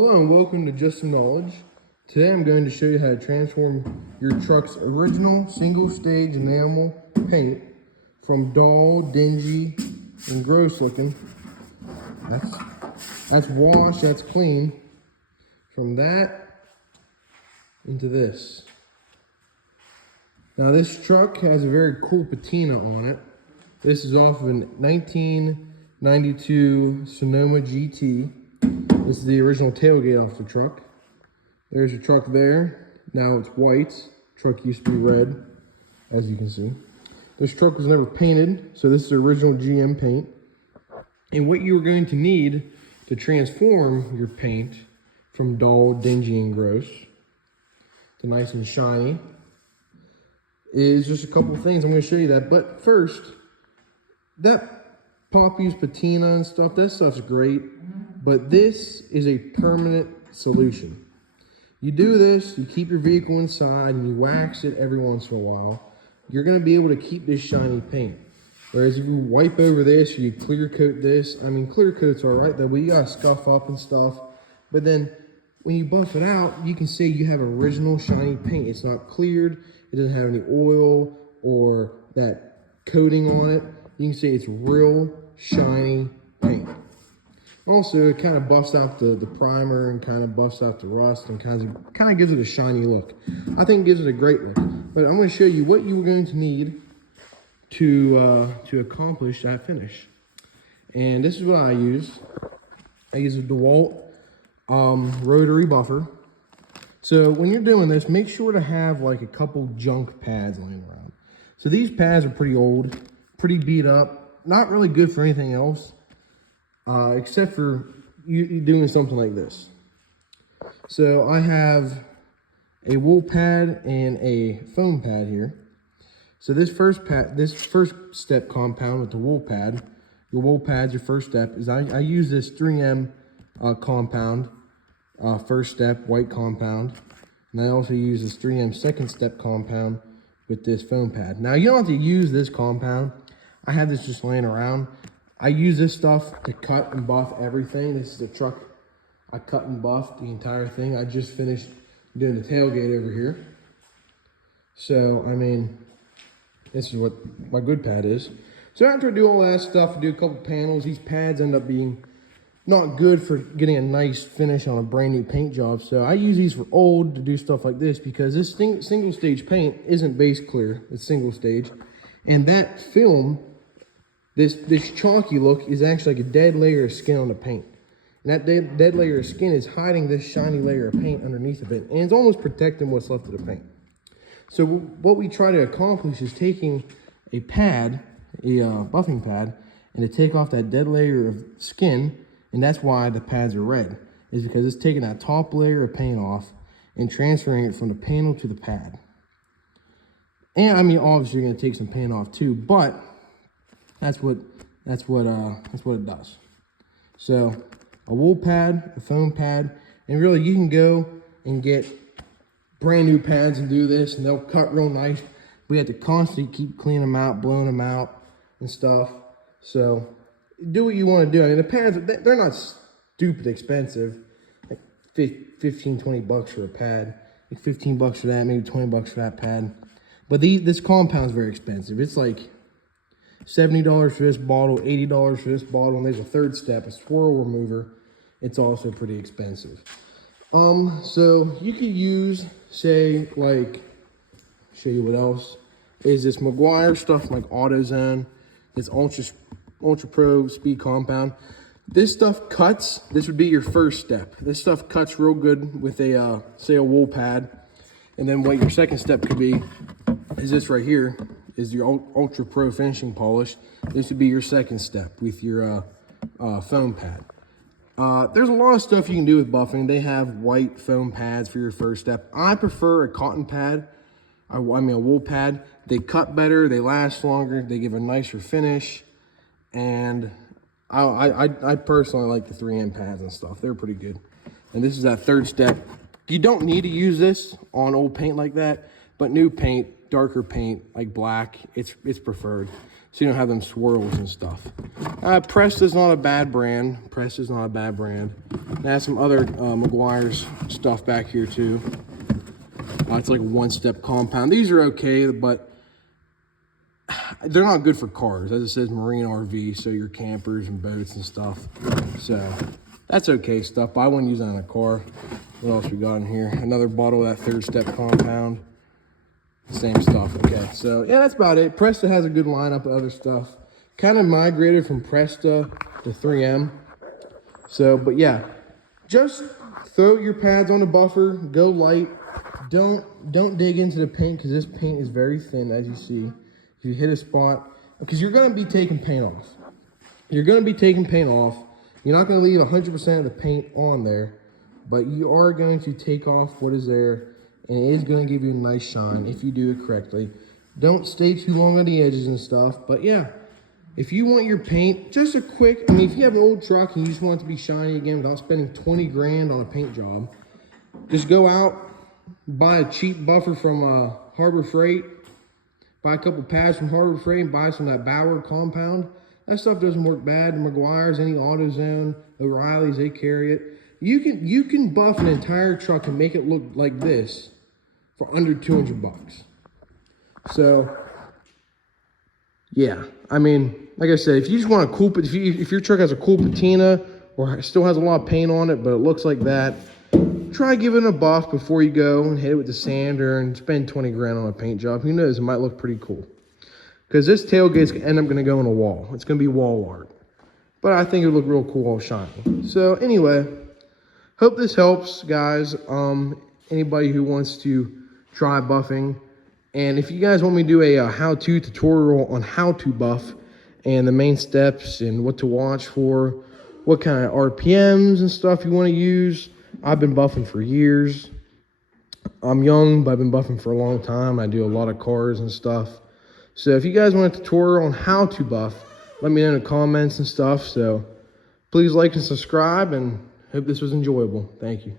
Hello and welcome to Just Some Knowledge. Today I'm going to show you how to transform your truck's original single-stage enamel paint from dull, dingy, and gross looking. That's washed, that's clean. From that into this. Now this truck has a very cool patina on it. This is off of a 1992 Sonoma GT. This is the original tailgate off the truck. There's your truck there. Now it's white. Truck used to be red, as you can see. This truck was never painted, so this is the original GM paint. And what you are going to need to transform your paint from dull, dingy, and gross to nice and shiny is just a couple of things. I'm going to show you that. But first, that Poppy's patina and stuff, that stuff's great. But this is a permanent solution. You do this, you keep your vehicle inside, and you wax it every once in a while. You're going to be able to keep this shiny paint. Whereas if you wipe over this, or you clear coat this, I mean, clear coat's all right, though, but you got to scuff up and stuff. But then when you buff it out, you can see you have original shiny paint. It's not cleared, it doesn't have any oil or that coating on it. You can see it's real shiny paint. Also, it kind of buffs out the primer and kind of buffs out the rust and kind of gives it a shiny look. I think it gives it a great look. But I'm going to show you what you are going to need to accomplish that finish. And this is what I use. I use a DeWalt rotary buffer. So when you're doing this, make sure to have like a couple junk pads laying around. So these pads are pretty old, pretty beat up, not really good for anything else. Except for you doing something like this. So I have a wool pad and a foam pad here. So this first step compound with the wool pad, your wool pad's your first step, is I use this 3M compound, first step, white compound. And I also use this 3M second step compound with this foam pad. Now you don't have to use this compound. I have this just laying around. I use this stuff to cut and buff everything. This is the truck I cut and buffed the entire thing. I just finished doing the tailgate over here. So, I mean, this is what my good pad is. So after I do all that stuff, I do a couple panels. These pads end up being not good for getting a nice finish on a brand new paint job. So I use these for old to do stuff like this because this single stage paint isn't base clear. It's single stage. And that film, this chalky look is actually like a dead layer of skin on the paint. And that dead layer of skin is hiding this shiny layer of paint underneath of it. And it's almost protecting what's left of the paint. So what we try to accomplish is taking a pad, a buffing pad, and to take off that dead layer of skin. And that's why the pads are red, is because it's taking that top layer of paint off and transferring it from the panel to the pad. And I mean, obviously you're gonna take some paint off too, but that's what it does. So a wool pad, a foam pad, and really you can go and get brand new pads and do this, and they'll cut real nice. We have to constantly keep cleaning them out, blowing them out and stuff. So do what you want to do. I mean, the pads, they're not stupid expensive, like 15, 20 bucks for a pad, like 15 bucks for that, maybe 20 bucks for that pad. But this compound's very expensive. It's like $70 for this bottle, $80 for this bottle, and there's a third step, a swirl remover. It's also pretty expensive. So you could use, say, like, show you what else, is this Meguiar stuff like AutoZone, this Ultra Pro Speed Compound. This stuff cuts, this would be your first step. This stuff cuts real good with a, say, a wool pad. And then what your second step could be is this right here, is your Ultra Pro finishing polish. This would be your second step with your foam pad. There's a lot of stuff you can do with buffing. They have white foam pads for your first step. I prefer a cotton pad, I mean a wool pad. They cut better, they last longer, they give a nicer finish. And I personally like the 3M pads and stuff. They're pretty good. And this is that third step. You don't need to use this on old paint like that, but new paint, darker paint, like black, it's preferred. so you don't have them swirls and stuff. Presta's not a bad brand. And I have some other Meguiar's stuff back here too. It's like one-step compound. These are okay, but they're not good for cars. As it says, marine RV, so your campers and boats and stuff. So that's okay stuff, but I wouldn't use that in a car. What else we got in here? Another bottle of that third-step compound. Same stuff. Okay, so yeah, that's about it. Presta has a good lineup of other stuff. Kind of migrated from Presta to 3M. So, but yeah, just throw your pads on the buffer, go light. Don't dig into the paint, because this paint is very thin, as you see. If you hit a spot, because you're going to be taking paint off. You're not going to leave 100% of the paint on there, but you are going to take off what is there, and it is going to give you a nice shine if you do it correctly. Don't stay too long on the edges and stuff, but yeah, if you want your paint, just a quick, I mean, if you have an old truck and you just want it to be shiny again without spending 20 grand on a paint job, just go out, buy a cheap buffer from Harbor Freight, buy a couple pads from Harbor Freight, and buy some of that Bauer compound. That stuff doesn't work bad. Meguiar's, any AutoZone, O'Reilly's, they carry it. You can buff an entire truck and make it look like this for under 200 bucks. So yeah, I mean, like I said, if you just want a cool, if your truck has a cool patina or still has a lot of paint on it, but it looks like that, try giving it a buff before you go and hit it with the sander and spend 20 grand on a paint job. Who knows, it might look pretty cool. Because this tailgate's gonna end up gonna go on a wall. It's gonna be wall art. But I think it would look real cool all shiny. So anyway, hope this helps, guys. Anybody who wants to try buffing. And if you guys want me to do a how-to tutorial on how to buff and the main steps and what to watch for, what kind of RPMs and stuff you want to use, I've been buffing for years. I'm young, but I've been buffing for a long time. I do a lot of cars and stuff. So if you guys want a tutorial on how to buff, let me know in the comments and stuff. So please like and subscribe, and hope this was enjoyable. Thank you.